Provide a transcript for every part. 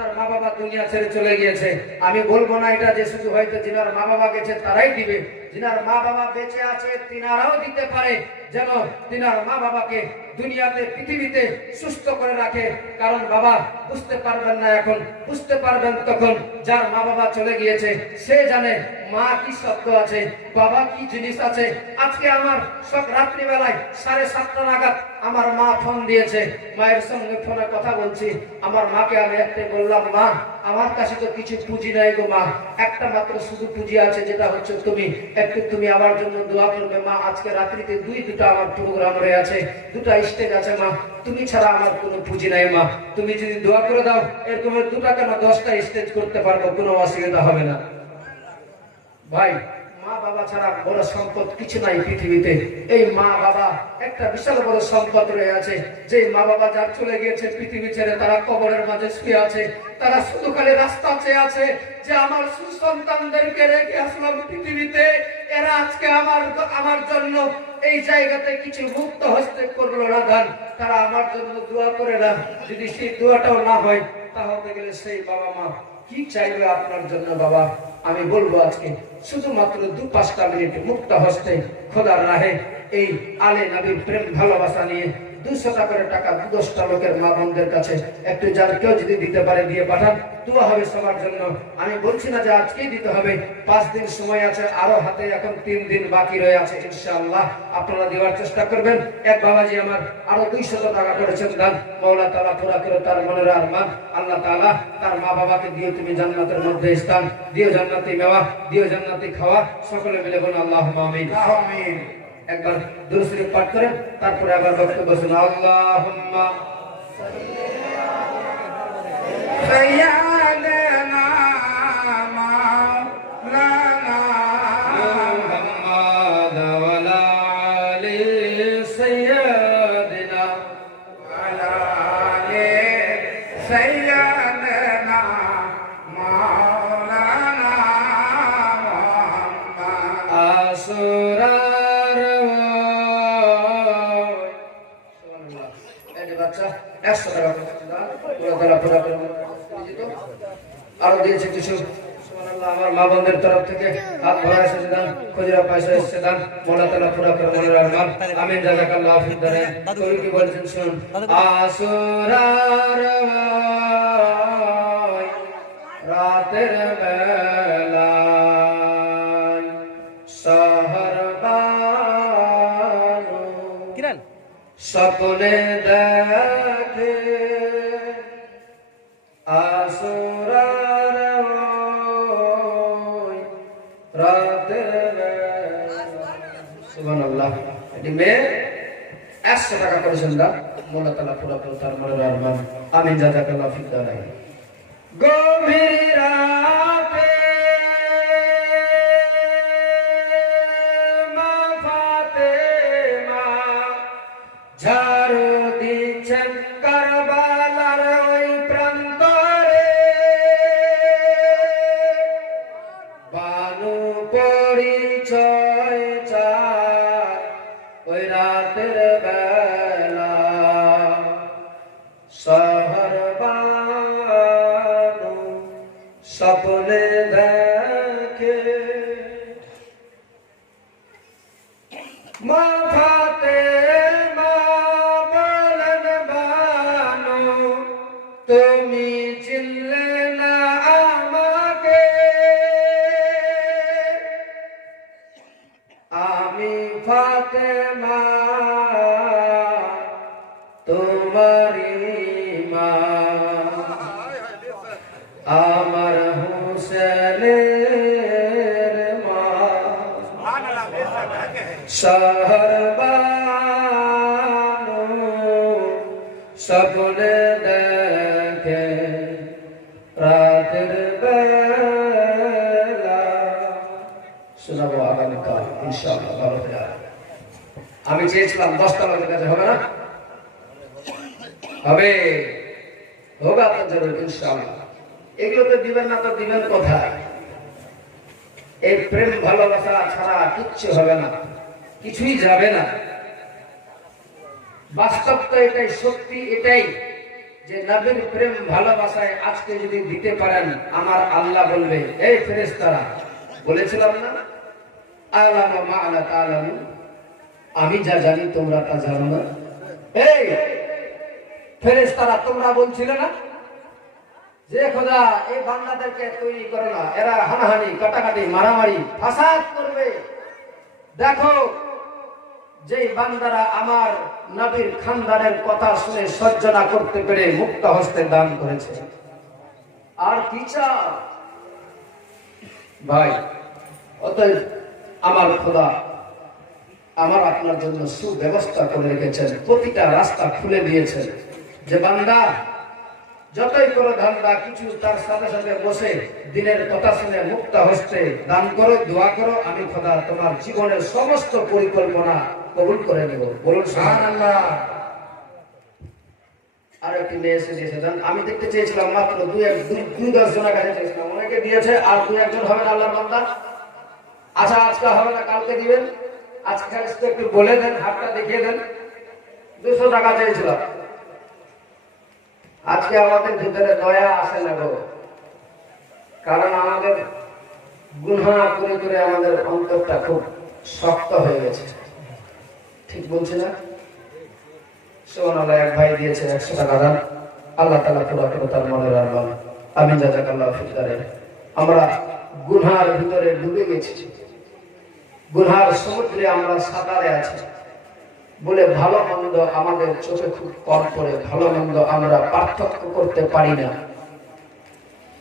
আপনার মা বাবা দুনিয়া ছেড়ে চলে গিয়েছে, আমি বলবো না এটা যে শুধু হয়তো যিনার মা বাবা গেছে তারাই দিবে, যিনার মা বাবা বেঁচে আছে তিনারাও দিতে পারে, যেন তিনার মা বাবাকে দুনিয়াতে পৃথিবীতে সুস্থ করে রাখে। কারণ বাবা বুঝতে পারবেন না, এখন বুঝতে পারবেন তখন যার মা বাবা চলে গিয়েছে, সে জানে মা কি শব্দ আছে, বাবা কি জিনিস আছে। আজকে আমার সব রাত্রিবেলায় 7:30 নাগাদ আমার মা ফোন দিয়েছে, মায়ের সঙ্গে ফোনে কথা বলছি। আমার মাকে আমি একটাই বললাম, মা আমার কাছে তো কিছু পুঁজি নাই গো মা, একটা মাত্র শুধু পুঁজি আছে, যেটা হচ্ছে তুমি একটু তুমি আমার জন্য দোয়া করবে মা। আজকে রাত্রিতে দুটো আমার প্রোগ্রাম রয়ে আছে, 2টা স্টেজ আছে মা, তুমি ছাড়া আমার কোনো পুঁজি নাই মা, তুমি যদি দোয়া করে দাও এরকম 2টা কেন 10টা স্টেজ করতে পারবো, কোনো অসুবিধা হবে না। ভাই মা বাবা ছাড়া বড় সম্পদ কিছু নাই পৃথিবীতে। এই মা বাবা একটা বিশাল বড় সম্পদ রয়ে আছে। যে মা বাবা যার চলে গিয়েছে পৃথিবী ছেড়ে, তারা কবরের মাঝে শুয়ে আছে, তারা শুধু খালি রাস্তা চেয়ে আছে যে আমার সুসন্তানদেরকে রেখে আসলাম পৃথিবীতে, এরা আজকে আমার জন্য এই জায়গাতে কিছু মুক্ত হস্তে করলো না দান, তারা আমার জন্য দোয়া করে না। যদি সেই দোয়াটাও না হয় তাহলে গেলে সেই বাবা মা কি চাইবে আপনার জন্য বাবা? আমি বলবো আজকে শুধুমাত্র 2-5টা মিনিট মুক্ত হস্তে খোদার রাহে এই আলে নবীর প্রেম ভালোবাসা নিয়ে 200 করে টাকা 10টা লোকের মা বোনদের কাছে একটু যার কেউ যদি দিতে পারে দিয়ে পাঠান, দোয়া হবে সবার জন্য। আমি বলছি না যে আজকেই দিতে হবে, 5 দিন সময় আছে, আরো হাতে এখন 3 দিন বাকি রয়ে আছে, ইনশাআল্লাহ আপনারা দেওয়ার চেষ্টা করবেন। এক বাবাজি আমার আরো 200 টাকা করেছেন দান, মাওলা তাআলা পুরা করে তার মনের আরমান। আল্লাহ তাআলা তার মা বাবাকে দিও তুমি জান্নাতের মধ্যে স্থান, দিও জান্নাতি মেওয়া, দিও জান্নাতি খাওয়া, সকলে মিলে বলুন আল্লাহুম্মা আমিন। আমিন। একবার দুরূদ শরীফ পাঠ করেন, তারপরে আবার বক্তব্য শুনুন। আল্লাহুম্মা সাইয়্যিদানা মাওলানা মুহাম্মাদ ওয়া আলা আলি সাইয়্যিদিনা ওয়া আলা আলি সাইয়্যিদিনা মাওলানা মুহাম্মাদ আসুরা আরো দিয়েছে কিছু আমার মা বোনদের তরফ থেকে হাত ভরা এসেছে দান, খুচরা পয়সা এসেছে দান, মোলা তালা পুরা করে মনের আরমান। আমিন জাযাকাল্লাহু ফিদ দারাইন। কবি কি বলছেন শুনুন। আসরার রাতের বেলায় শহর বানু কিরণ স্বপ্নে দেখে আসরার রাতের সুবহানাল্লাহ। এটি মেয়ে 100 টাকা করেছেন দান, মোলা তাআলা পুরা করে তার মনের আরমান। আমিন জাযাকাল্লাহু ফিদ দারাইন। গভীর রাতে মা ফাতেমা ঝাড়ু দিচ্ছেন কারবালার ওই প্রান্তরে, বানু পরিচয় চায় ওই রাতের বেলা, শহর বানু স্বপ্নে দেখে মা ফাতেমা বলেন বানু তুমি চিনলে না আমাকে, আমি ফাতেমা তোমারি মা, আমার হুসেনের মা, শহর বানু স্বপ্নে দেখে রাতের বেলা। শোনাবো আগামীকাল ইনশাআল্লাহ। ভালো থাকবেন। আমি চেয়েছিলাম 10টা লোকের কাছে, হবে না? হবে, হবে আপনার জরুরি ইনশাআল্লাহ। এগুলো তো দিবেন না, তো দিবেন কোথায়? এই প্রেম ভালোবাসা ছাড়া কিচ্ছু হবে না, কিছুই যাবে না। বাস্তব তো এটাই, সত্যি এটাই যে নবীর প্রেম ভালোবাসায় আজকে যদি দিতে পারেন, আমার আল্লাহ বলবে, এই ফেরেশতারা, বলেছিলাম না আলামু মা লা তাআলামু, আমি যা জানি তোমরা তা জানো না। এই ফেরেশতারা, তোমরা বলছিলে না যে খোদা এই বান্দাদেরকে তৈরি করো না, এরা হানাহানি কাটাকাটি মারামারি ফাসাদ করবে। দেখো যে বান্দারা আমার নবীর খানদানের কথা শুনে সহ্য না করতে পেরে মুক্ত হস্তে দান করেছে, আর কি চাও ভাই? অতএব আমার খোদা আমার আপনার জন্য সুব্যবস্থা করে রেখেছেন, প্রতিটা রাস্তা খুলে দিয়েছেন। যে বান্দা যতই করে ধান্দা কিছু, তার সাথে সাথে বসে দিনের কথা শুনে মুক্ত হস্তে দান করো, দোয়া করো, আমি খোদা তোমার জীবনের সমস্ত পরিকল্পনা কবুল করে নেব। বলুন সুবহানাল্লাহ। আর একটি মেয়ে এসে দিয়েছে, আমি দেখতে চেয়েছিলাম মাত্র দুই 10 জনের কাছে চেয়েছিলাম, অনেকে দিয়েছে, আর 2-1 হবে না আল্লাহর বান্দা। আচ্ছা আজকে হবে না, কালকে দিবেন। আজকে একটু বলে দেন, হাতটা দেখিয়ে দেন। 200 টাকা চেয়েছিলাম। আজকে আমাদের ভিতরে দয়া আসে না গো, কারণ আমাদের গুনাহ করে করে আমাদের অন্তরটা খুব শক্ত হয়ে গেছে। ঠিক বলছি না? সুবহানাল্লাহ। এক ভাই দিয়েছে 100 টাকা দান, আল্লাহ তাআলা পুরো তার মনের আরমান। আমিন, জাযাকাল্লাহু ফিদ্দারে। আমরা গুনাহের ভিতরে ডুবে গেছি, গুনাহের সমুদ্রে আমরা সাঁতারে আছি বলে ভালো মন্দ আমাদের চোখে খুব কম পড়ে, ভালো মন্দ আমরা পার্থক্য করতে পারি না,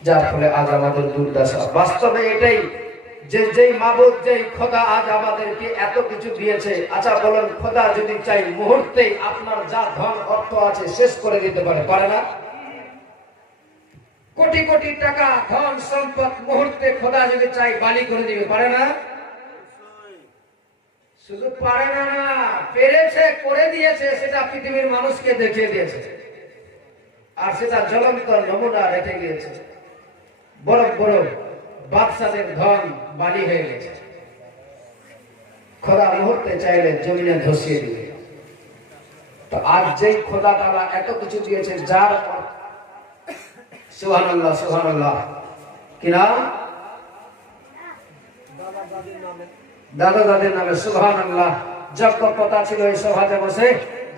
যার ফলে আজ আমাদের দুর্দশা। বাস্তবে এটাই যে যেই মাবুদ, যেই খোদা আজ আমাদেরকে এত কিছু দিয়েছে, আচ্ছা বলেন, খোদা যদি চাই মুহূর্তে আপনার যা ধন অর্থ আছে শেষ করে দিতে পারে? পারে না? কোটি কোটি টাকা ধন সম্পদ মুহূর্তে খোদা যদি চাই বালি করে দিবে, পারে না? শুধু পারে না, না পেরেছে, করে দিয়েছে, সেটা পৃথিবীর মানুষকে দেখিয়ে দিয়েছে, আর সেটা জ্বলন্ত নমুনা রেখে গিয়েছে। বড় বড় বাদশাদের ধন বালি হয়ে গেছে, খোদা মুহূর্তে চাইলে জমিনে ধসিয়ে দিবে। তো আজ যেই খোদা তাআলা এত কিছু দিয়েছে, যার সুবহানাল্লাহ সুবহানাল্লাহ, কি নাম? দাদা দাদির নামে। সুবহানাল্লাহ। যজ্ঞ কথা ছিল এই সভাতে বসে,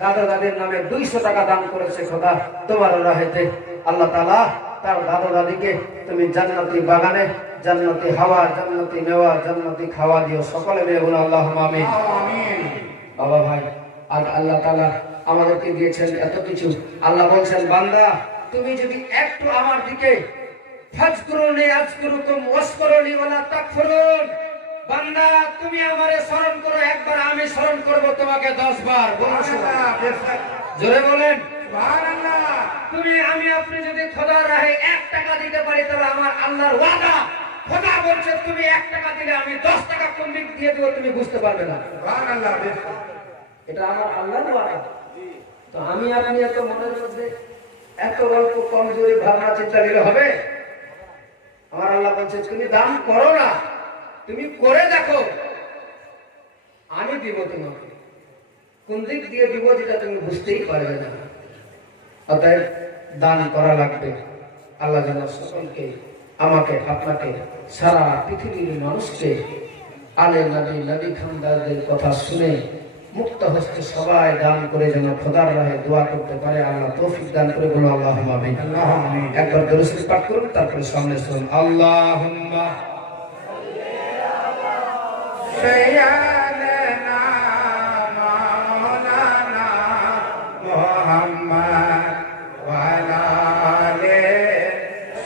দাদা দাদির নামে 200 টাকা দান করেছে খোদা তোমার রাহেতে। আল্লাহ তাআলা তার দাদা দাদিকে তুমি জান্নাতি বাগানে, জান্নাতি হাওয়া, জান্নাতি নেওয়া, জান্নাতি খাওয়া দিও। সকলে মিলে বলুন আল্লাহুম্মা আমিন। আমিন। বাবা ভাই, আজ আল্লাহ তাআলা আমাদেরকে দিয়েছেন এত কিছু। আল্লাহ বলছেন, বান্দা তুমি যদি একটু আমার দিকে ফাজকুরুনি আযকুরুকুম ওয়াশকুরুনি ওয়ালা তাকফুরুন, বান্দা তুমি আমারে স্মরণ করো একবার, আমি স্মরণ করব তোমাকে 10 বার। জোরে বলেন সুবহানাল্লাহ। তুমি আমি আপনি যদি খোদার রাহে 1 টাকা দিতে পারি, তাহলে আমার আল্লাহর ওয়াদা, খোদা বলছে তুমি 1 টাকা দিলে আমি 10 টাকা কোন দিক দিয়ে দেব তুমি বুঝতে পারবে না। সুবহানাল্লাহ। এটা আমার আল্লাহর ওয়াদা। তো আমি আপনি এত মনের মধ্যে এত অল্প কমজোরি ভাবনা চিন্তা দিলে হবে? আমার আল্লাহ বলছে তুমি দান করো না, তুমি করে দেখো, আমি দিব তোমাকে। কোন দিক দিয়ে দিব যেটা তুমি বুঝতেই পারবে না। অতএব দান করা লাগবে। আল্লাহ যেন সকলকে, আমাকে, আপনাকে, সারা পৃথিবীর মানুষকে আলেম নবী, নবী খানদারদের কথা শুনে মুক্ত হস্তে সবাই দান করে যেন খোদার রাহে দোয়া করতে পারে। আল্লাহ তৌফিক দান করে বলো আল্লাহুম্মা আমিন। একবার দরুদ শরীফ পাঠ করুন, তারপরে সামনে শুনুন। আল্লাহুম্মা সাইয়্যিদানা মাওলানা মুহাম্মদ ওয়া আলা আলি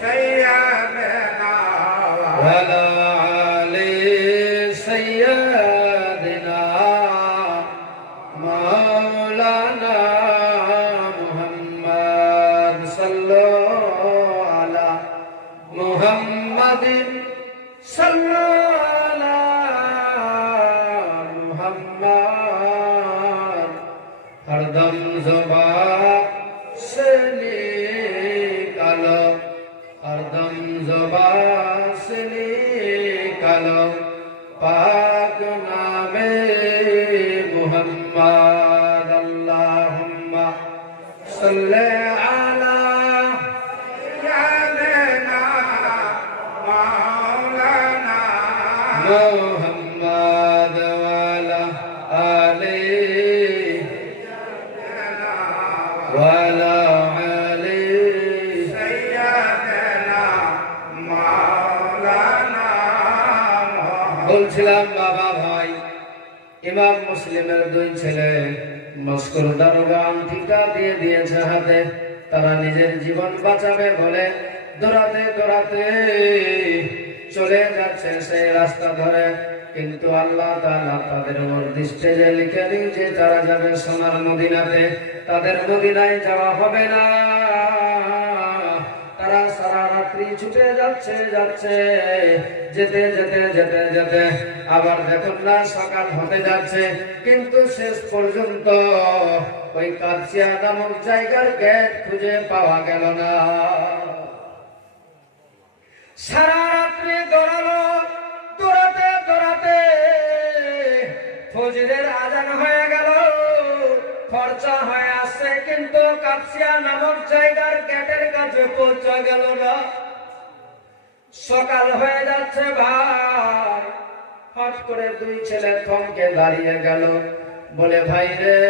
সাইয়্যিদানা ওয়া আলা আলি সাইয়্যিদিনা মাওলানা মুহাম্মদ সাল্লাল্লাহু আলা মুহাম্মাদিন সাল্লাল্লাহু हरदम ज़ुबान से निकालो, हरदम ज़ुबान से निकालो पाक नामे मुहम्मद। अल्लाहुम्मा सल्ले अला وعلى آل سيدنا مولانا বলছিলাম বাবা ভাই, ইমাম মুসলিমের দুই ছেলে মস্কোর দারোগা আংটিটা দিয়ে দিয়েছে হাতে। তারা নিজের জীবন বাঁচাবে বলে দৌড়াতে দৌড়াতে চলে যাচ্ছে সেই রাস্তা ধরে, কিন্তু আল্লাহ তাআলা তাদের দৃষ্টে যে লিখে দিন যে তারা যাবে সোনার মদিনাতে, তাদের মদিনায় যাওয়া হবে না। তারা সারা রাত্রি ছুটে যাচ্ছে যেতে যেতে যেতে যেতে আবার দেখুন না সকাল হতে যাচ্ছে, কিন্তু শেষ পর্যন্ত ওই কাদসিয়া নামক জায়গার গেট খুঁজে পাওয়া গেল না। সারা রাত্রি দৌড়ালো, দৌড়াতে দৌড়াতে ফজরের আজান হয়ে গেল, খরচা হয়ে আসছে, কিন্তু কাদসিয়া নামক জায়গার গেটের কাছে পৌঁছা গেল না। সকাল হয়ে যাচ্ছে ভাই, হঠাৎ করে দুই ছেলে থমকে দাঁড়িয়ে গেল, বলে ভাই রে,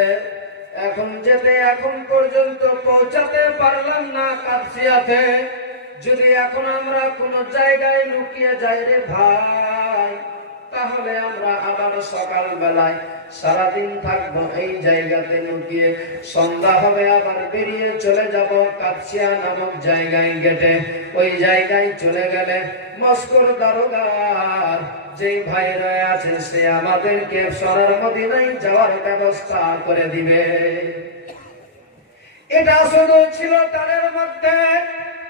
এখন যেতে এখন পর্যন্ত পৌঁছাতে পারলাম না কাদসিয়াতে, যদি এখন আমরা কোন জায়গায় লুকিয়ে যাই রে ভাই, তাহলে আমরা আবার সকাল বেলায় সারাদিন থাকবো এই জায়গাতে লুকিয়ে, সন্ধ্যা হবে আবার বেরিয়ে চলে যাব কাদসিয়া নামক জায়গায় গেটে। ওই জায়গায় চলে গেলে মস্কোর দারোগার যে ভাই রয়ে আছে সে আমাদেরকে সোনার মদিনায় যাওয়ার ব্যবস্থা করে দিবে। এটা শুধু ছিল তাদের মধ্যে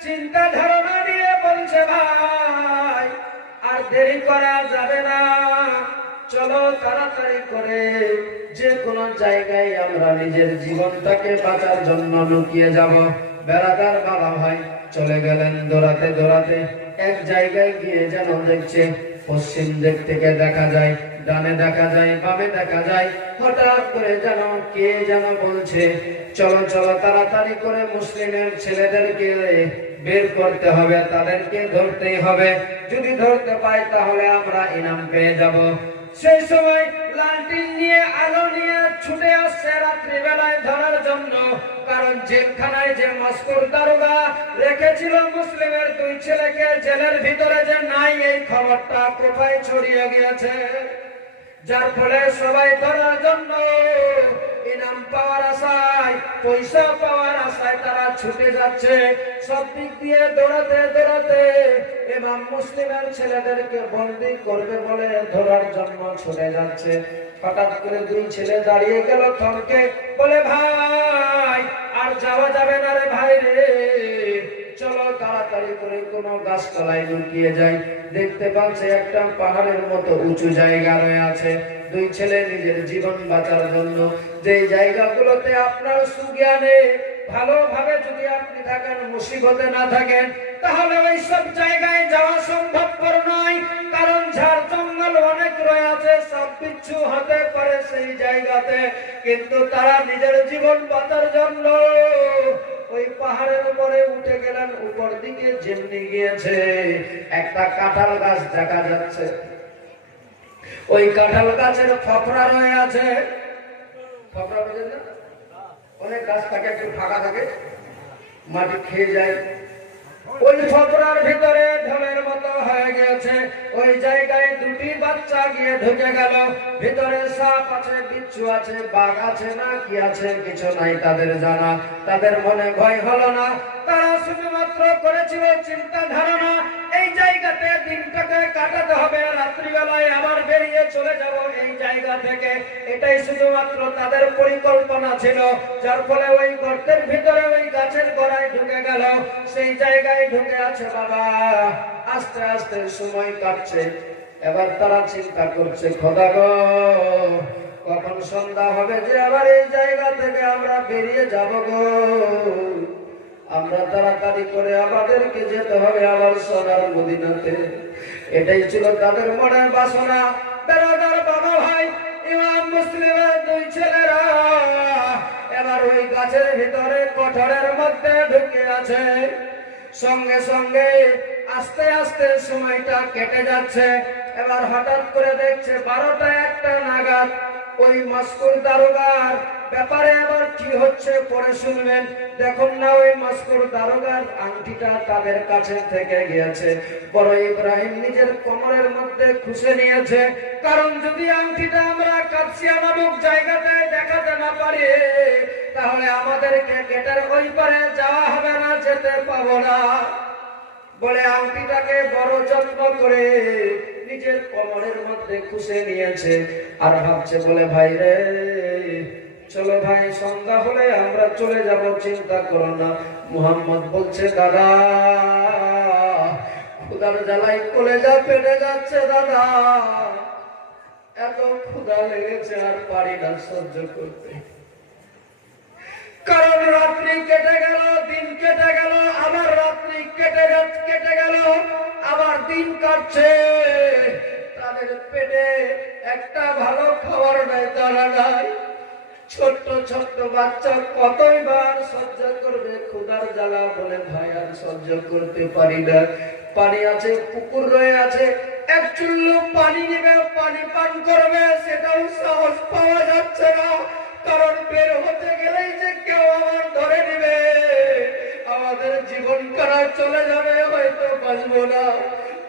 চিন্তা ধারণা নিয়ে বলছে ভাই আর দেরি করা যাবে না, চলো তাড়াতাড়ি করে যে কোনো জায়গায় আমরা নিজের জীবনটাকে বাঁচার জন্য লুকিয়ে যাব। বেড়াদার বাবা ভাই চলে গেলেন দৌড়াতে দৌড়াতে। এক জায়গায় গিয়ে যেন দেখছে পশ্চিম দিক থেকে দেখা যায়, ডানে দেখা যায়, বামে দেখা যায়, হঠাৎ করে যেন কে যেন বলছে চলো চলো তাড়াতাড়ি করে মুসলিমের ছেলেদেরকে বের করতে হবে, তাদেরকে ধরতেই হবে, যদি ধরতে পাই তাহলে আমরা ইনাম পেয়ে যাব। সেই সময় লালটিন নিয়ে আলো নিয়ে ছুটে আসছে রাত্রিবেলায় ধরার জন্য, কারণ জেলখানায় যে মস্কোর দারোগা রেখেছিল মুসলিমের দুই ছেলেকে জেলের ভিতরে যে নাই, এই খবরটা কোথায় ছড়িয়ে গিয়েছে, যার ফলে সবাই ধরার জন্য ইনাম পাওয়ার আশায়, পয়সা পাওয়ার আশায় তারা ছুটে যাচ্ছে। সব দিক দিয়ে দৌড়াতে দৌড়াতে ইমাম মুসলিমের ছেলেদেরকে বন্দী করবে বলে ধরার জন্য ছুটে যাচ্ছে। হঠাৎ করে দুই ছেলে দাঁড়িয়ে গেল থমকে, বলে ভাই আর যাওয়া যাবে না রে ভাই রে, চলো তাড়াতাড়ি করে কোনো গাছতলায় লুকিয়ে যাই। দেখতে পাচ্ছে একটা পাহাড়ের মতো উঁচু জায়গা রয়ে আছে। দুই ছেলে নিজের জীবন বাঁচার জন্য যে জায়গাগুলোতে আপনার সুজ্ঞানে ভালোভাবে যদি আপনি থাকেন, মুসিবতে না থাকেন, তাহলে ওই সব জায়গায় যাওয়া সম্ভবপর নয়, কারণ ঝাড় জঙ্গল অনেক রয়ে আছে, সব বিচ্ছু হতে পারে সেই জায়গাতে। কিন্তু তারা নিজের জীবন বাঁচার জন্য ওই পাহাড়ের উপরে উঠে গেলেন। উপর দিকে যেমনি গিয়েছে একটা কাঁঠাল গাছ দেখা যাচ্ছে, ওই কাঁঠাল গাছের ফফরা রয়ে আছে। ফফরা বুঝেন না, অনেক গাছ থাকে একটু ফাঁকা থাকে, মাটি খেয়ে যায়, ওই ফফরার ভিতরে ঢলের মতো হয়ে গেছে। ওই জায়গায় দুটি বাচ্চা গিয়ে ঢুকে গেল। ভিতরে সাপ আছে, বিচ্ছু আছে, বাঘ আছে না কি আছে কিছু নাই তাদের জানা। তাদের মনে ভয় হলো না, তারা শুধুমাত্র করেছিল চিন্তা ধারণা এই জায়গাতে দিনটাকে কাটাতে হবে, রাত্রিবেলায় আবার বেরিয়ে চলে যাব এই জায়গা থেকে, এটাই শুধুমাত্র তাদের পরিকল্পনা ছিল। যার ফলে ওই গর্তের ভিতরে ওই গাছের গোড়ায় ঢুকে গেল। সেই জায়গায় ঢুকে আছে বাবা, আস্তে আস্তে সময় কাটছে। এবার তারা চিন্তা করছে, খোদা গো কখন সন্ধ্যা হবে যে আবার এই জায়গা থেকে আমরা বেরিয়ে যাব গো, আমরা তাড়াতাড়ি করে আমাদেরকে যেতে হবে আবার সোনার মদিনাতে। এটাই ছিল তাদের মনের বাসনা। বেরাদার বাবা ভাই, ইমাম মুসলিমের দুই ছেলেরা এবার ওই গাছের ভিতরে কঠোরের মধ্যে ঢুকে আছে। সঙ্গে সঙ্গে আস্তে আস্তে সময়টা কেটে যাচ্ছে। এবার হঠাৎ করে দেখছে 12টা 1টা নাগাদ ওই মস্কোর দারোগার ব্যাপারে আবার কি হচ্ছে পরে শুনবেন। দেখুন না ওই মস্কুর দারোগার আংটিটা তাদের কাছে থেকে গিয়েছে, বড় ইব্রাহিম নিজের কোমরের মধ্যে খুশে নিয়েছে। কারণ যদি আংটিটা আমরা কাদসিয়া নামক জায়গাতে দেখাতে না পারি, তাহলে আমাদেরকে গেটের ওই পারে যাওয়া হবে না, যেতে পাবো না। বলে আংটিটাকে বড় যত্ন করে নিজের কোমরের মধ্যে খুশে নিয়েছে। আর ভাবছে, বলে ভাই রে, চলো ভাই, সন্ধ্যা হলে আমরা চলে যাব, চিন্তা করো না। মুহাম্মদ বলছে, দাদা ক্ষুধার জ্বালাই কলেজা ফেটে যাচ্ছে, দাদা এত ক্ষুধা লেগেছে আর পারি না সহ্য করতে। কারণ রাত্রি কেটে গেল, দিন কেটে গেল, আবার রাত্রি কেটে গেল, আবার দিন কাটছে, তাদের পেটে একটা ভালো খাবার নাই, তারা নাই। ছোট্ট ছোট্ট বাচ্চা কতই বার সহ্য করবে ক্ষুধার জ্বালা। বলে ভাই আর সহ্য করতে পারি না। পানি আছে, পুকুর রয়ে আছে, এক চুল্লু পানি নেবে, পানি পান করবে, সেটাও সাহস পাওয়া যাচ্ছে না। কারণ বের হতে গেলেই যে কেউ আমার ধরে নেবে, আমাদের জীবন কারা চলে যাবে, হয়তো বাঁচবো না।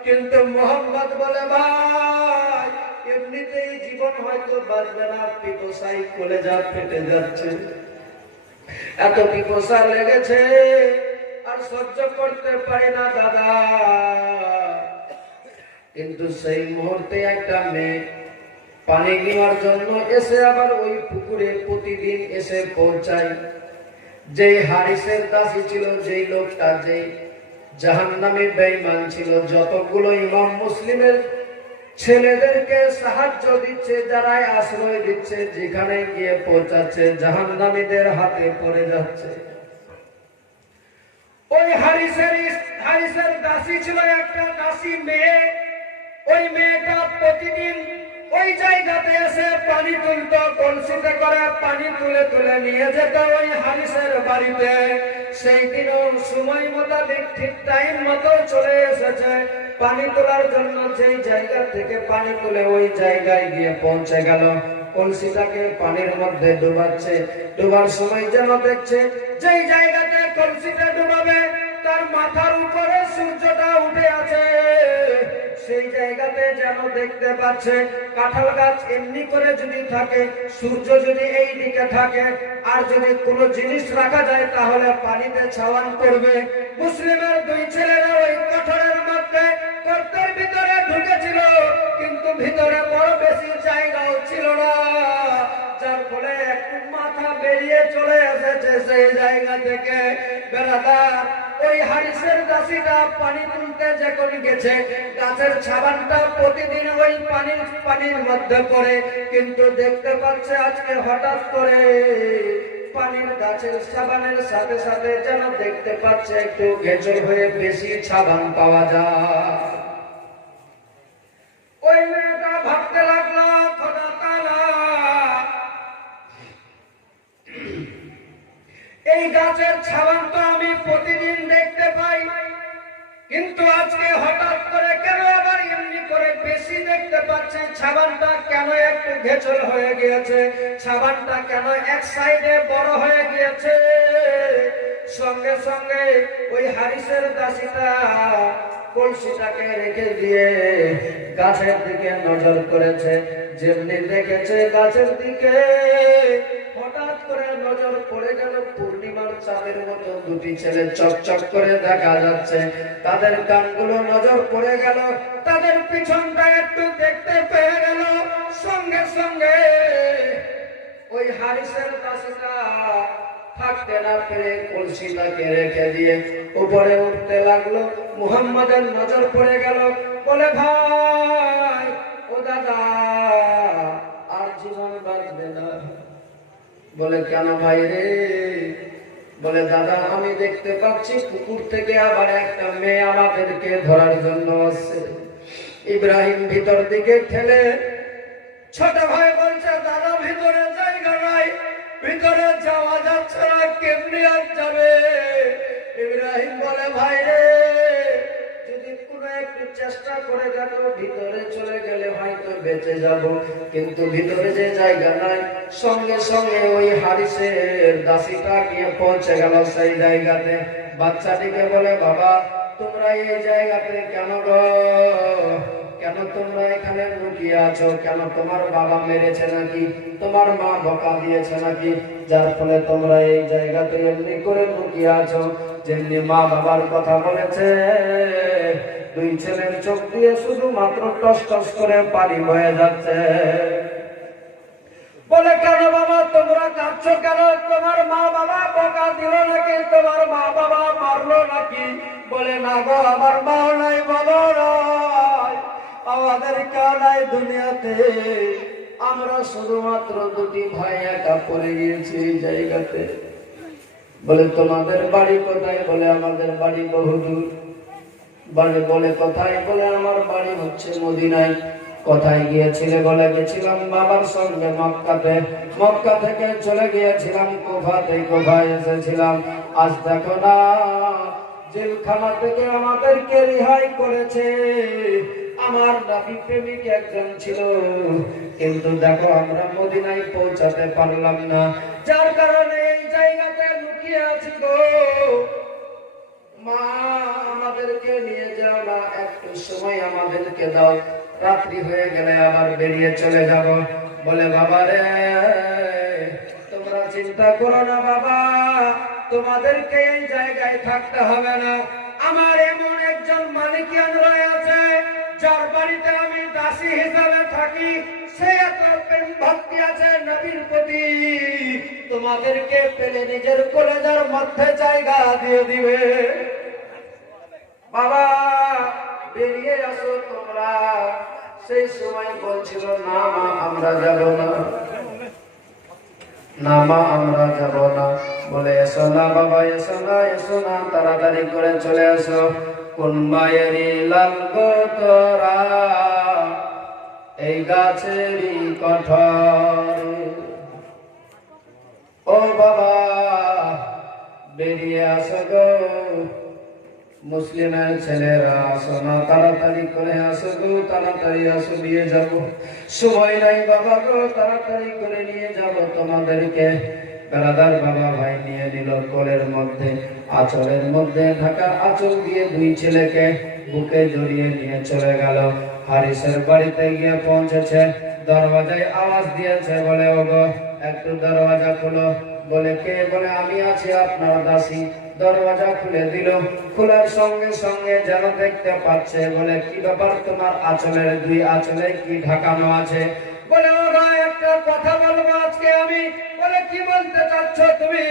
কিন্তু মোহাম্মদ বলে, ভাই এমনিতেই জীবন হয়তো বাঁচবে না, পিপাসায় কলেজা ফেটে যাচ্ছে, এত পিপাসা লেগেছে আর সহ্য করতে পারি না দাদা। কিন্তু সেই মুহূর্তে একটা মেয়ে পানি নেওয়ার জন্য এসে আবার ওই পুকুরে প্রতিদিন এসে পৌঁছায়। যে হারিসের দাসী ছিল, যেই লোকটা, যে জাহান্নামী বেঈমান ছিল, যতগুলো ইমাম মুসলিমের ছেলেদেরকে সাহায্য দিচ্ছে, যারাই আশ্রয় দিচ্ছে, যেখানে গিয়ে পৌঁছাচ্ছে জাহান্নামীদের হাতে পড়ে যাচ্ছে। ওই হারিসের দাসী ছিল একটা দাসী মেয়ে। ওই মেয়েটা প্রতিদিন ওই জায়গাতে এসে পানি তুলত, কলসিতে করে পানি তুলে তুলে নিয়ে যেত ওই হারিসের বাড়িতে। সেই দিনও সময় মোতাবেক ঠিক টাইম মতো চলে এসেছে। পানি তোলার জন্য যেই জায়গা থেকে পানি তুলে ওই জায়গায় গিয়ে পৌঁছে গেল। কলসিটাকে পানির মধ্যে ডুবাচ্ছে। ডুবার সময় যেন দেখছে যেই জায়গাতে কলসিটা ডুবাবে তার মাথার উপরে সূর্যটা উঠে আছে। সেই জায়গাতে যেন দেখতে পাচ্ছে কাঁঠাল গাছ এমনি করে যদি থাকে, সূর্য যদি এই দিকে থাকে, আর যদি কোনো জিনিস রাখা যায় তাহলে পানিতে ছাওয়ান করবে। মুসলিমের দুই ছেলেরা ওই কাঁঠালের মধ্যে গর্তের ভিতরে ঢুকেছিল, কিন্তু ভিতরে বড় বেশি জায়গাও ছিল না, যার ফলে একটু মাথা বেরিয়ে চলে এসেছে সেই জায়গা থেকে। বেরাদার, ওই হারিসের দাসীটা পানি তুলতে যখন গেছে, গাছের ছাবানটা প্রতিদিন ওই পানির মধ্যে পড়ে, কিন্তু দেখতে পাচ্ছে আজকে হঠাৎ করে পানির গাছের সাবানের সাথে সাথে যেন দেখতে পাচ্ছে একটু গেজল হয়ে বেশি সাবান পাওয়া যায়। ওই মেয়েটা ভাবতে লাগলো, খোদা তাআলা, এই গাছের সাবান তো আমি প্রতিদিন দেখতে পাই, কিন্তু আজকে হঠাৎ করে কেন আবার এমনি করে বেশি দেখতে পাচ্ছি? সাবানটা কেন একটু ঘেঁচল হয়ে গিয়েছে? সাবানটা কেন এক সাইডে বড় হয়ে গিয়েছে? সঙ্গে সঙ্গে ওই হারিসের দাসীটা কলসিটাকে রেখে দিয়ে গাছের দিকে নজর করেছে। যেমনি দেখেছে গাছের দিকে, হঠাৎ করে নজর পড়ে গেল পূর্ণিমার চাঁদের মতো দুটি ছেলে চকচক করে দেখা যাচ্ছে। তাদের কানগুলো নজর পড়ে গেল, তাদের পিছনটা একটু দেখতে পেয়ে গেল। সঙ্গে সঙ্গে ওই হারিসের দাসীটা থাকতে না পেরে কলসিটাকে রেখে দিয়ে উপরে উঠতে লাগলো। মুহাম্মাদের নজর পড়ে গেল, বলে ভাই, ও দাদা, আর জীবন বাঁচবে না। বলে কেন ভাই রে? বলে দাদা, আমি দেখতে পাচ্ছি পুকুর থেকে আবার একটা মেয়ে আমাদেরকে ধরার জন্য আসছে। ইব্রাহিম ভিতর দিকে ঠেলে, ছোট ভাই বলছে, দাদা ভিতরে জায়গা নাই, ভিতরে যাওয়া যাচ্ছে না, কেমনি আর যাবে? ইব্রাহিম বলে, ভাই রে, যদি কোনো একটু চেষ্টা করে দেখো, ভিতরে চলে গেলে হয়তো বেঁচে যাব, কিন্তু ভিতরে যে জায়গা নাই, সঙ্গে সঙ্গে ওই হারিসের দাসীটা গিয়ে পৌঁছে গেল সেই জায়গাতে। বাচ্চাটিকে বলে, বাবা তোমরা এই জায়গাতে কেন গো? কেন তোমরা এখানে লুকিয়ে আছো? কেন তোমার বাবা মেরেছে নাকি? তোমার মা বকা দিয়েছে নাকি? যার ফলে তোমরা এই জায়গাতে এমনি করে লুকিয়ে আছো। যেমনি মা বাবার কথা বলেছে, দুই ছেলের চোখ দিয়ে শুধুমাত্র টস টস করে পানি বয়ে যাচ্ছে। বলে, কেন বাবা তোমরা কাঁদছো কেন? তোমার মা বাবা বকা দিল নাকি? তোমার মা বাবা মারলো নাকি? বলে, না গো, আমার মাও নাই, বাবা নাই, আমাদের কানাই দুনিয়াতে। আমরা শুধুমাত্র দুটি ভাই একা পড়ে গিয়েছি এই জায়গাতে। বলে, তোমাদের বাড়ি কোথায়? বলে, আমাদের বাড়ি বহুদূর। বলে, কোথায়? বলে, আমার বাড়ি হচ্ছে মদিনায়। কোথায় গিয়েছিলে? বলে, গেছিলাম বাবার সঙ্গে মক্কাতে। মক্কা থেকে চলে গিয়েছিলাম কুফাতে, কুফায় এসেছিলাম। আজ দেখো না, জেলখানা থেকে আমাদেরকে রিহাই করেছে। আমার নবী প্রেমিক একজন ছিল, কিন্তু দেখো আমরা মদিনায় পৌঁছাতে পারলাম না, যার কারণে এই জায়গাতে লুকিয়ে আছি গো। মা, আমাদেরকে নিয়ে যাও না, একটু সময় আমাদেরকে দাও, রাত্রি হয়ে গেলে আবার বেরিয়ে চলে যাব। বলে, বাবা রে, তোমরা চিন্তা করো না বাবা, তোমাদেরকে এই জায়গায় থাকতে হবে না। আমার এমন একজন মালিকান রয়েছে, যার বাড়িতে আমি দাসী হিসাবে থাকি। সে এত প্রেম ভক্তি আছে নবীর প্রতি, তোমাদেরকে পেলে নিজের কলেজার মধ্যে জায়গা দিয়ে দিবে। বাবা, বেরিয়ে আসো তোমরা। সেই সময় বলছিল, না মা, আমরা যাব না, না মা, আমরা যাব না। বলে, এসো না বাবা, এসো না, এসো না, তাড়াতাড়ি করে চলে আসো। কোন মায়েরই লাল গো তোরা এই গাছেরই কঠোর। ও বাবা, বেরিয়ে আসো গো, মুসলিমের ছেলেরা আসো না, তাড়াতাড়ি করে আসো গো, তাড়াতাড়ি আসো, নিয়ে যাব। সময় নাই বাবা গো, তাড়াতাড়ি করে নিয়ে যাব তোমাদেরকে। বেড়াদার বাবা ভাই নিয়ে নিল কোলের মধ্যে, আঁচলের মধ্যে ঢাকা আঁচল দিয়ে দুই ছেলেকে বুকে জড়িয়ে নিয়ে চলে গেল। হারিসের বাড়িতে গিয়ে পৌঁছেছে, দরওয়াজায় আওয়াজ দিয়েছে, বলে, ওগো একটু দরওয়াজা খুলো। বলে, কে? বলে, আমি আছি আপনার দাসী। দরওয়াজা খুলে দিল। খোলার সঙ্গে সঙ্গে যেন দেখতে পাচ্ছে। বলে, কি ব্যাপার, তোমার আঁচলের দুই আঁচলে কি ঢাকানো আছে? বলে, ও ভাই, একটা কথা বলবো আজকে আমি। বলে, কি বলতে চাচ্ছ তুমি?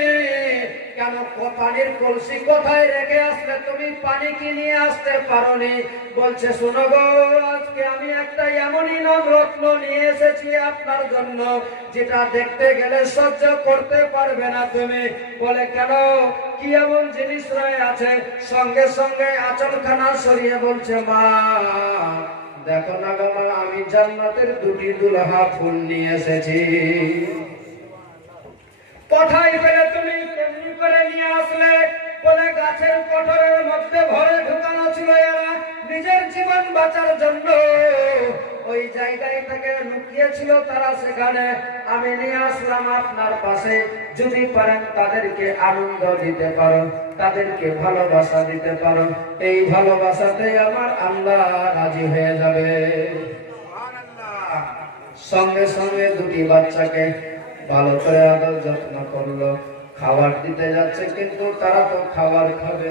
কেন পানির কলসি কোথায় রেখে আসলে? তুমি পানি কি নিয়ে আসতে পারোনি? বলছে, শোনো গো, আজকে আমি একটা এমনই নবরত্ন নিয়ে এসেছি আপনার জন্য, যেটা দেখতে গেলে সহ্য করতে পারবে না তুমি। বলে, কেন, কি এমন জিনিস রয়ে আছে? সঙ্গে সঙ্গে আঁচলখানা সরিয়ে বলছে, মা দেখো না গো মা, আমি জান্নাতের দুটি দুলহা ফুল নিয়ে এসেছি। কোথায় পেলে তুমি? কেমনি করে নিয়ে আসলে? বলে, গাছের কোঠরের মধ্যে ভরে ঢুকানো ছিল এরা নিজের জীবন বাঁচার জন্য। ওই জায়গায় থেকে লুকিয়েছিল তারা, সেখানে আমি নিয়ে আসলাম আপনার পাশে। যদি পারেন তাদেরকে আনন্দ দিতে পারো, তাদেরকে ভালোবাসা দিতে পারো, এই ভালোবাসাতে আমার আল্লাহ রাজি হয়ে যাবে। সঙ্গে সঙ্গে দুটি বাচ্চাকে ভালো করে আদর যত্ন করলো, খাবার দিতে যাচ্ছে, কিন্তু তারা তো খাবার খাবে।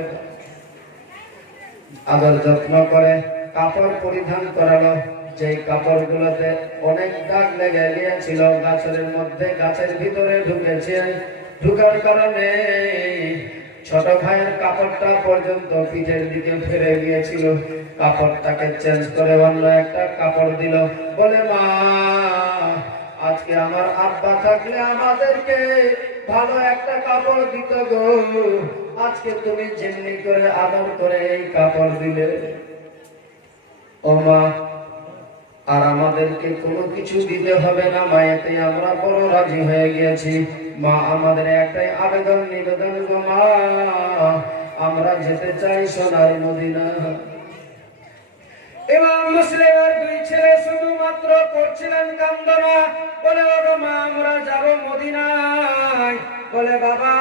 আদর যত্ন করে কাপড় পরিধান করালো, যে কাপড়গুলোতে অনেক দাগ লেগে গিয়েছিল, গাছের মধ্যে, গাছের ভিতরে ঢুকেছে। ঢুকার কারণে ছোট ভাইয়ের কাপড়টা পর্যন্ত পিঠের দিকে ফিরে গিয়েছিল। কাপড়টাকে চেঞ্জ করে অন্য একটা কাপড় দিল। বলে, মা আজকে আমার আব্বা থাকলে আমাদেরকে ভালো একটা কাপড় দিত গো, আজকে তুমি যেমনি করে আদর করে এই কাপড় দিলে। ও মা, আর আমাদেরকে কোনো কিছু দিতে হবে না মা, এতে আমরা বড় রাজি হয়ে গিয়েছি। মা, আমাদের একটাই আবেদন নিবেদন গো মা, আমরা যেতে চাই সোনার মদিনা। ইমাম মুসলিমের দুই ছেলে শুধুমাত্র করছিলেন কান্দনা, বলে ওগো মা আমরা যাব মদিনায়। বলে বাবা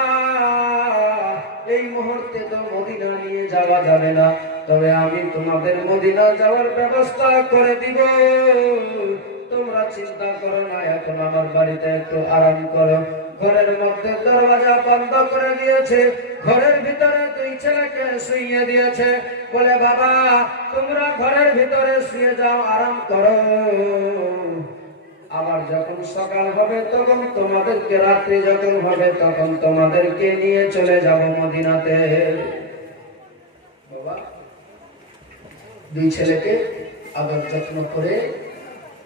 এই মুহূর্তে তো মদিনা নিয়ে যাওয়া যাবে না, তবে আমি তোমাদের মদিনা যাওয়ার ব্যবস্থা করে দিব, তোমরা চিন্তা করো না, এখন আমার বাড়িতে একটু আরাম করো। ঘরের মধ্যে দরওয়াজা বন্ধ করে দিয়েছে, ঘরের ভিতরে দুই ছেলেকে শুইয়ে দিয়েছে। বলে বাবা তোমরা ঘরের ভিতরে শুয়ে যাও, আরাম করো, আবার যখন সকাল হবে তখন তোমাদেরকে, রাত্রি যখন হবে তখন তোমাদেরকে নিয়ে চলে যাব মদিনাতে। বাবা দুই ছেলেকে আদর যত্ন করে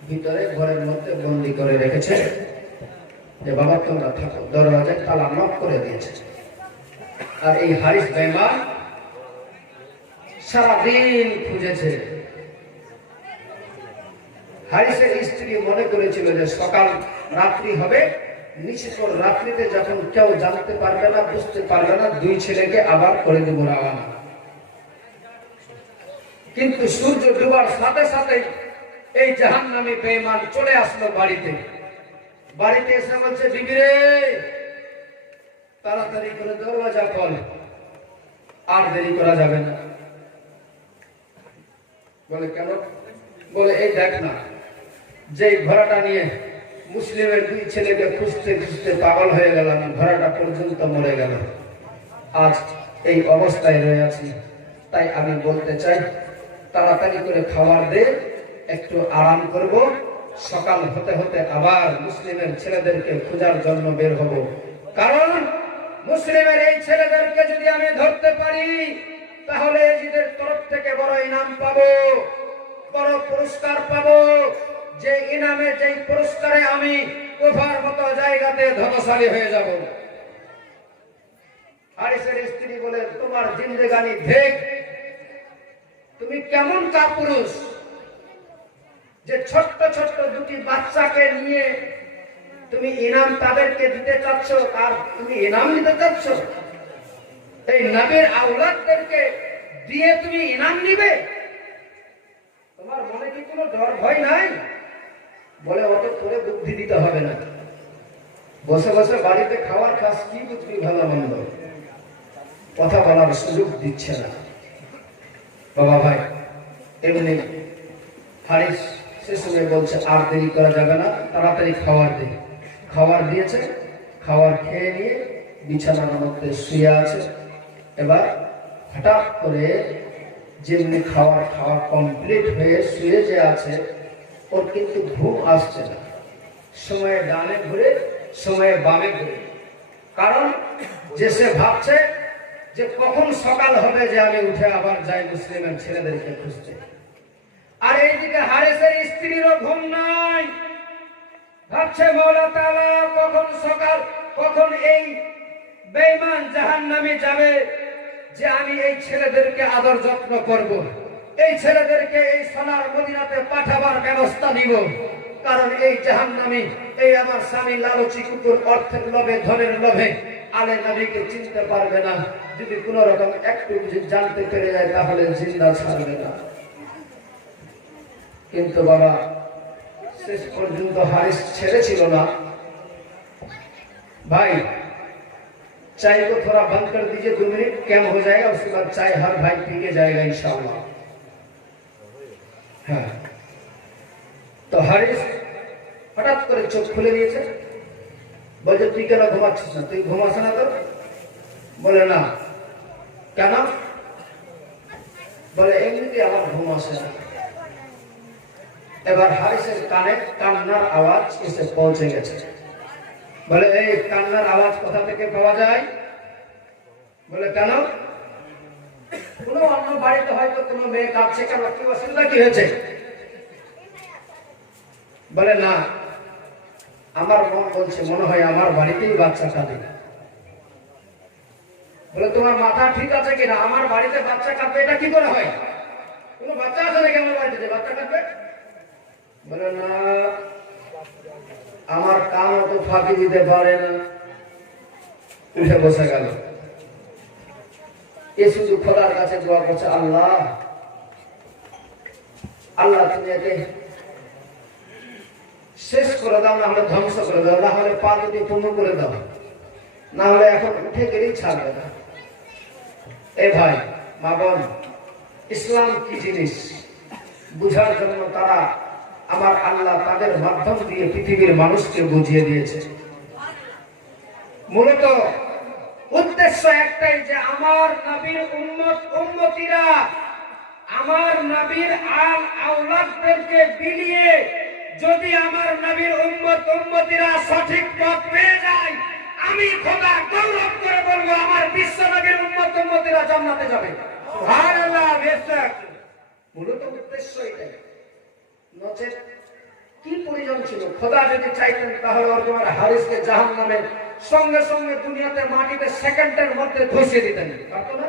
ভিতরে ঘরের মধ্যে বন্দি করে রেখেছে, যে বাবা তোমরা থাকো, দরওয়াজায় তালা নক করে দিয়েছে। আর এই হারিস বেঈমান সারাদিন খুঁজেছে। হারিসের স্ত্রী মনে করেছিল যে সকাল রাত্রি হবে, নিশ্চিত রাত্রিতে যখন কেউ জানতে পারবে না, বুঝতে পারবে না, দুই ছেলেকে আবার করে দেব রওনা। কিন্তু সূর্য ডুবার সাথে সাথে এই জাহান্নামী বেঈমান চলে আসলো বাড়িতে। বাড়িতে এসে বলছে বিবি রে তাড়াতাড়ি করে দরওয়াজা খোল, আর দেরি করা যাবে না। বলে কেন? বলে এই দেখ না, যে ঘোড়াটা নিয়ে মুসলিমের দুই ছেলেকে খুঁজতে খুঁজতে পাগল হয়ে গেলাম, ঘোড়াটা পর্যন্ত মরে গেল, আজ এই অবস্থায় রয়ে আছি। তাই আমি বলতে চাই তাড়াতাড়ি করে খাবার দে, একটু আরাম করব, সকাল হতে হতে আবার মুসলিমের ছেলেদেরকে খোঁজার জন্য বের হব। কারণ মুসলিমের এই ছেলেদেরকে যদি আমি ধরতে পারি তাহলে এদের তরফ থেকে বড় ইনাম পাবো, বড় পুরস্কার পাবো, যে ইনামে, যে পুরস্কারে আমি কুফার মতো জায়গাতে ধনশালী হয়ে যাব। হারিসের স্ত্রী বলে তোমার জিন্দেগানি দেখ, তুমি কেমন কাপুরুষ যে ছোট্ট ছোট্ট দুটি বাচ্চাকে নিয়ে তুমি ইনাম তাদেরকে দিতে চাচ্ছ, আর তুমি ইনাম দিতে চাচ্ছ? এই নবীর আওলাদদেরকে দিয়ে তুমি ইনাম নিবে? তোমার মনে কি কোনো ডর ভয় নাই? বলে অত করে বুদ্ধি দিতে হবে না, বসে বসে বাড়িতে খাওয়ার কাজ কি বুঝবি ভালো মন্দ, কথা বলার সুযোগ দিচ্ছে না। বাবা ভাই এমনি হারিস শেষে বলছে আর দেরি করা যাবে না, তাড়াতাড়ি খাবার দে। খাবার দিয়েছে, খাবার খেয়ে নিয়ে বিছানার মধ্যে শুয়ে আছে। এবার হঠাৎ করে যেমনি খাওয়া কমপ্লিট হয়ে শুয়ে যে আছে, ওর কিন্তু ঘুম আসছে না, সময়ে ডানে ঘুরে সময়ে বামে ঘুরে। কারণ যে সে ভাবছে যে কখন সকাল হবে যে আমি উঠে আবার যাই মুসলিমের ছেলেদেরকে খুঁজতে। আর এইদিকে হারিসের স্ত্রীরও ঘুম নাই, ভাবছে মওলা তাআলা কখন সকাল, কখন এই বেঈমান জাহান্নামে যাবে যে আমি এই ছেলেদেরকে আদর যত্ন করব, এই ছেলেদেরকে এই সোনার মদিনাতে পাঠাবার ব্যবস্থা নিব। কারণ এই জাহান্নামী, এই আমার স্বামী লালচি কুকুর, অর্থের লোভে, ধনের লোভে আলে নবীকে চিনতে পারবে না। যদি কোন রকম একটু জানতে পেরে যায় তাহলে জিন্দা ছাড়বে না। কিন্তু বাবা শেষ পর্যন্ত হারিস ছেড়েছিল না। भाई चाय को थोड़ा बंद कर दीजिए, 2 मिनट कैम हो जाएगा, उसके बाद चाय हर भाई पी के जाएगा इंशाअल्लाह। हाँ तो हारिस हठाৎ করে চোখ খুলে দিয়েছে, বলে তুই কেন ঘুমাচ্ছিস না? তুই ঘুমাস না তো? বলে না। কেন? বলে এমনিতে আমার ঘুম আসে না। এবার হারিসের কানে কান্নার আওয়াজ এসে পৌঁছে গেছে। বলে এই কান্নার আওয়াজ কোথা থেকে পাওয়া যায়? বলে কেন? কোনো অন্য বাড়িতে হয়তো কোনো মেয়ে কাঁদছে, কেন কি অসুবিধা কি হয়েছে? বলে না, আমার মন বলছে মনে হয় আমার বাড়িতেই বাচ্চা কাঁদে। বলে তোমার মাথা ঠিক আছে কিনা? আমার বাড়িতে বাচ্চা কাঁদবে এটা কি করে হয়? কোনো বাচ্চা আছে নাকি আমার বাড়িতে যে বাচ্চা কাঁদবে? বলে না, আমার কান তো ফাঁকি দিতে পারে না। উঠে বসে গেল। এ শুধু খোদার কাছে দোয়া করছে, আল্লাহ আল্লাহ তুমি একে শেষ করে দাও, না হলে ধ্বংস করে দাও, না হলে পা দুটি পূর্ণ করে দাও, না হলে এখন উঠে গেলেই ছাড়বে না। এই ভাই মা বোন, ইসলাম কি জিনিস বুঝার জন্য তারা আমার আল্লাহ তাদের মাধ্যম দিয়ে পৃথিবীর মানুষকে বুঝিয়ে দিয়েছে। মূলত উদ্দেশ্য একটাই, যে আমার নবীর উম্মতিরা আমার নবীর আওলাদদেরকে বিলিয়ে যদি আমার নবীর উম্মতিরা সঠিক পথ পেয়ে যায়, আমি খোদা গৌরব করে বলবো আমার বিশ্ব নবীর উম্মতিরা জান্নাতে যাবে। সুবহানাল্লাহ। মূলত উদ্দেশ্য এটাই। নচেত কি প্রয়োজন ছিল? খোদা যদি চাইতেন তাহলে তোমার হারিসকে জাহান্নামে সঙ্গে সঙ্গে দুনিয়াতে মাটিতে সেকেন্ডের মধ্যে ধসিয়ে দিতেন, পারতো না?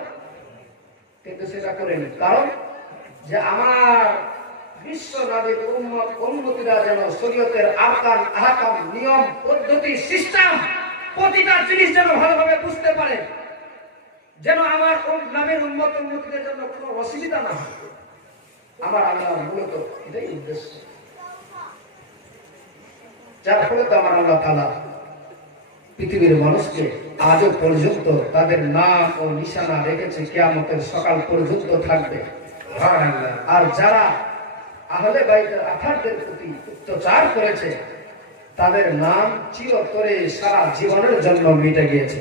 কিন্তু সেটা করেনি। কারণ যে আমার বিশ্ব নবীর উম্মতিরা যেন শরীয়তের আরকান, আহকাম, নিয়ম, পদ্ধতি, সিস্টেম, প্রতিটা জিনিস যেন ভালোভাবে বুঝতে পারে, যেন আমার নবীর উম্মতিদের জন্য কোনো অসুবিধা না হয়। আমার আল্লাহ মূলত এটাই উদ্দেশ্য। যার ফলে তো আমার আল্লাহ তাআলা পৃথিবীর মানুষকে আজও পর্যন্ত তাদের নাম ও নিশানা রেখেছে, কিয়ামতের সকাল পর্যন্ত থাকবে। আর যারা আহলে বাইতের আথারদের প্রতি অত্যাচার করেছে, তাদের নাম চিরতরে সারা জীবনের জন্য মিটে গিয়েছে।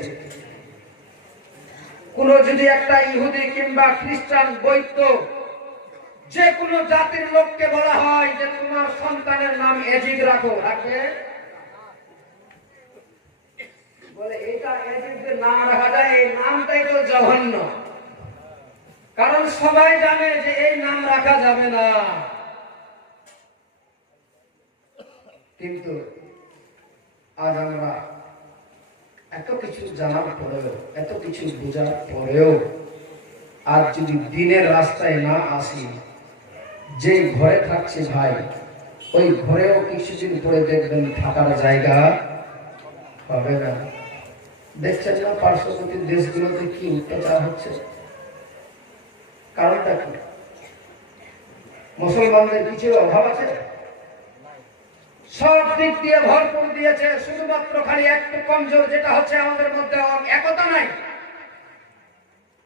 কোন যদি একটা ইহুদি কিংবা খ্রিস্টান বৈদ্য যে কোনো জাতির লোককে বলা হয় যে তোমার সন্তানের নাম এজিদ রাখো, রাখবে? বলে এটা এজিদের নাম রাখা যায়, এই নামটাই তো জঘন্য। কারণ সবাই জানে যে এই নাম রাখা যাবে না। কিন্তু আজ আমরা এত কিছু জানার পরেও, এত কিছু বোঝার পরেও আজ যদি দিনের রাস্তায় না আসি, যে ঘরে থাকছে ভাই, ওই ঘরেও কিছুদিন পরে দেখবেন থাকার জায়গা হবে না। দেখছেন না পার্শ্ববর্তী দেশগুলোতে কি অত্যাচার হচ্ছে? কারণটা কি? মুসলমানদের কিছু অভাব আছে? সব দিক দিয়ে ভরপুর দিয়েছে, শুধুমাত্র খালি একটু কমজোর, যেটা হচ্ছে আমাদের মধ্যে একতা নাই।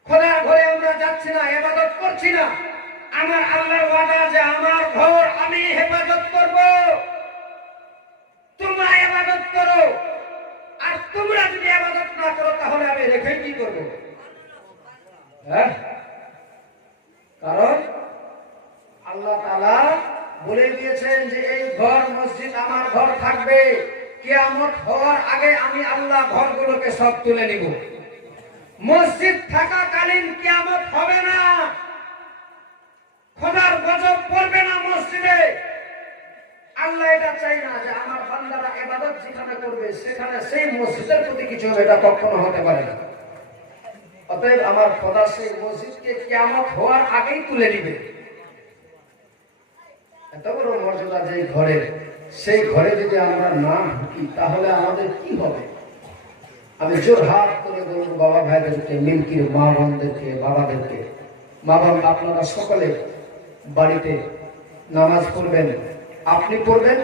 খোদার ঘরে আমরা যাচ্ছি না, ইবাদত করছি না। আমার আল্লাহর ওয়াদা যে আমার ঘর আমি হেফাজত করব, তোমরা ইবাদত করো। আর তোমরা যদি ইবাদত না করো তাহলে আমি রেখে কি করব? হ্যাঁ, কারণ আল্লাহ তাআলা বলে দিয়েছেন যে এই ঘর মসজিদ আমার ঘর থাকবে, কিয়ামত হওয়ার আগে আমি আল্লাহ ঘরগুলোকে সব তুলে নিব। মসজিদ থাকাকালীন কিয়ামত হবে না, খোদার গজব পড়বে না মসজিদে। আল্লাহ এটা চাই না যে আমার বান্দারা ইবাদত যেখানে করবে সেখানে সেই মসজিদের প্রতি কিছু হবে, এটা কখনো হতে পারে না। অতএব আমার খোদা সেই মসজিদকে কিয়ামত হওয়ার আগেই তুলে নিবে। এত বড় মর্যাদা যে ঘরে, সেই ঘরে যদি আমরা না ঢুকি তাহলে আমাদের কি হবে? আমি জোর হাত করে বলবো বাবা ভাইদেরকে, মিল্কির মা বোনদেরকে, বাবাদেরকে, মা বোন আপনারা সকলে বাড়িতে নামাজ পড়বেন। আপনি পড়বেন,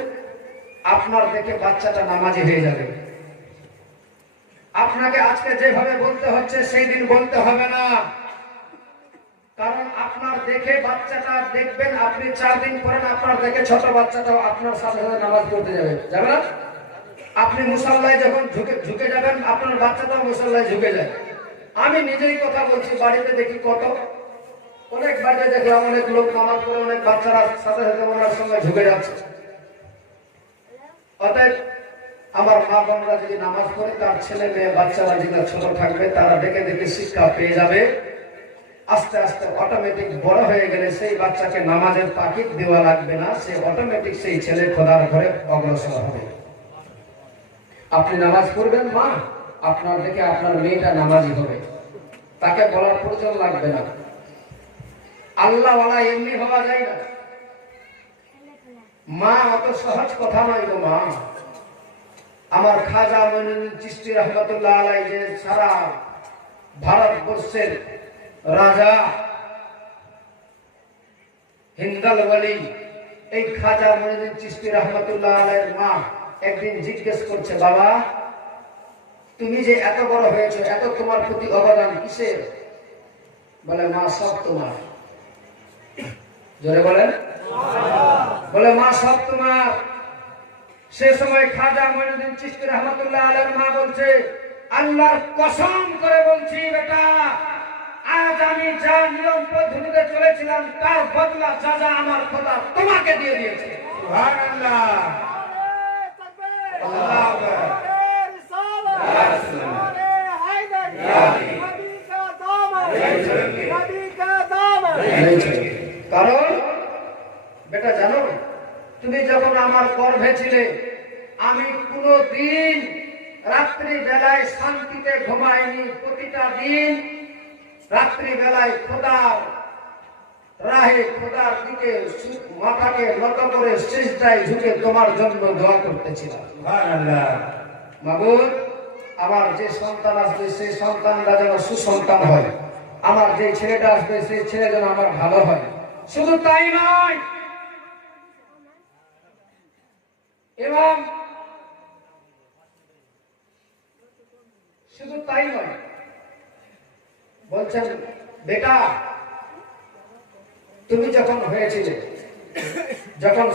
আপনার দেখে বাচ্চাটা নামাজি হয়ে যাবে। আপনাকে আজকে যেভাবে বলতে হচ্ছে সেই দিন বলতে হবে না। কারণ আপনার দেখে বাচ্চাটা দেখবেন, আপনি 4 দিন পরেন, আপনার দেখে ছোট বাচ্চাটাও আপনার সাথে সাথে নামাজ পড়তে যাবে, যাবে না? আপনি মুসাল্লায় যখন ঝুঁকে যাবেন, আপনার বাচ্চাটাও মুসাল্লায় ঝুঁকে যায়। আমি নিজেই কথা বলছি, বাড়িতে দেখি কত, অনেক বাড়িতে দেখলাম অনেক লোক নামাজ পড়ে, অনেক বাচ্চারা সাথে সাথে ওনার সঙ্গে ঝুঁকে যাচ্ছে। অতএব আমার মা বোনরা যদি নামাজ পড়ে, তার ছেলে মেয়ে বাচ্চারা যেগুলো ছোট থাকবে তারা দেখে দেখে শিক্ষা পেয়ে যাবে। আস্তে আস্তে অটোমেটিক বড় হয়ে গেলে সেই বাচ্চাকে নামাজের তাকিদ দেওয়া লাগবে না, সে অটোমেটিক সেই ছেলে খোদার ঘরে অগ্রসর হবে। আপনি নামাজ পড়বেন মা, আপনার দেখে আপনার মেয়েটা নামাজি হবে, তাকে বলার প্রয়োজন লাগবে না। আল্লাহওয়ালা এমনি হওয়া যায় না। মা অত সহজ কথা নয় গো মা। আমার খাজা মঈনুদ্দিন চিশতি রহমাতুল্লাহ আলাইহি যে সারা ভারতবর্ষের রাজা, হিন্দাল ওয়ালি, এই খাজা মঈনুদ্দিন চিশতি রহমাতুল্লাহ আলাইহির মা একদিন জিজ্ঞেস করছে, বাবা তুমি যে এত বড় হয়েছো, এত তোমার প্রতি অবদান কিসের? বলে মা সব তোমার। জোরে বলেন। বলে মা সব তোমার। সে সময় খাজা মঈনুদ্দিন চিশতি রহমাতুল্লাহ আলাইহির মা বলছে, আল্লাহর কসম করে বলছি বেটা, আজ আমি যা নিয়ম পদ্ধতিতে চলেছিলাম তার বদলা যা যা আমার খোদা তোমাকে দিয়ে দিয়েছে। সুবহানাল্লাহ। আল্লাহু আকবার। কারণ বেটা জানো, তুমি যখন আমার গর্ভে ছিলে আমি কোনদিন রাত্রি বেলায় শান্তিতে ঘুমাইনি। প্রতিটা দিন রাত্রি বেলায় খোদার রাহে, খোদার দিকে মাথাকে নত করে সিজদায় ঝুঁকে তোমার জন্য দোয়া করতেছিলাম। সুবহানাল্লাহ। মাবুদ, আমার যে সন্তান আসবে সেই সন্তানটা যেন সুসন্তান হয়, আমার যে ছেলেটা আসবে সেই ছেলে যেন আমার ভালো হয়। শুধু তাই নয়, এবং শুধু তাই নয়, বলছেন বেটা তুমি যখন হয়েছিলে, যখন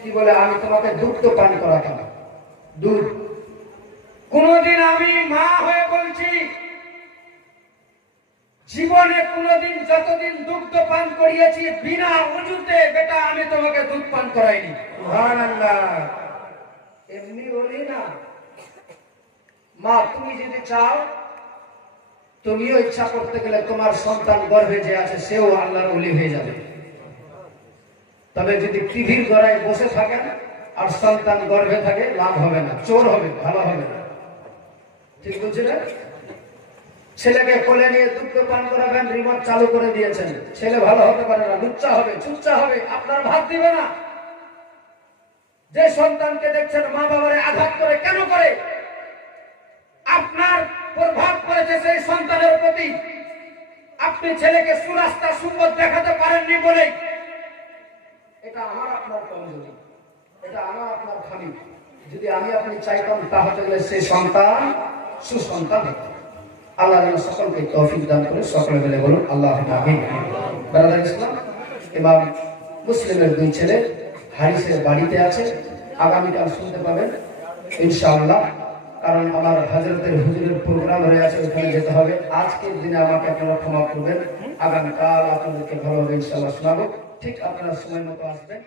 কি বলে আমি তোমাকে দুধ পান করাতাম, দুধ, কোনদিন আমি মা হয়ে বলছি জীবনে কোনদিন যতদিন দুগ্ধ পান করিয়েছি বিনা উজুতে বেটা আমি তোমাকে দুধ পান করাইনি। সুবহানাল্লাহ। এমনি বলি না মা, তুমি যদি চাও তুমিও ইচ্ছা করতে গেলে তোমার সন্তান গর্ভে যে আছে সেও আল্লাহর ওলি হয়ে যাবে। তবে যদি টিভির গড়ায় বসে থাকেন আর সন্তান গর্ভে থাকে লাভ হবে না, চোর হবে, ভালো হবে না। ঠিক বুঝলেন? ছেলেকে কোলে নিয়ে দুধ পান করাবেন, রিমোট চালু করে দিয়েছেন, ছেলে ভালো হতে পারে না, লুচ্চা হবে, চুচ্চা হবে, আপনার ভাত দিবে না। যে সন্তানকে দেখছেন মা বাবারে আঘাত করে, কেন করে? আপনার প্রভাব পড়েছে সেই সন্তানের প্রতি। আপনি ছেলেকে সুরাস্তা সুপথ দেখাতে পারেননি বলে এটা আমার আপনার কমজোরি, এটা আমার আপনার খামি। যদি আমি আপনি চাইতাম তাহলে গেলে সেই সন্তান সুসন্তান হতো। আল্লাহ যেন সকলকে তৌফিক দান করে। সকলে মিলে বলুন আল্লাহুম্মা আমিন। ব্রাদার ইসলাম, ইমাম মুসলিমের দুই ছেলে হারিসের বাড়িতে আছে, আগামীকাল শুনতে পাবেন ইনশাআল্লাহ। কারণ আমার হযরতের হুজুরের প্রোগ্রাম রয়ে আছে, ওখানে যেতে হবে। আজকের দিনে আমাকে আপনারা ক্ষমা করবেন, আগামীকাল আপনাদেরকে ভালোভাবে ইনশাআল্লাহ শোনাবো। ঠিক আপনারা সময় মতো আসবেন।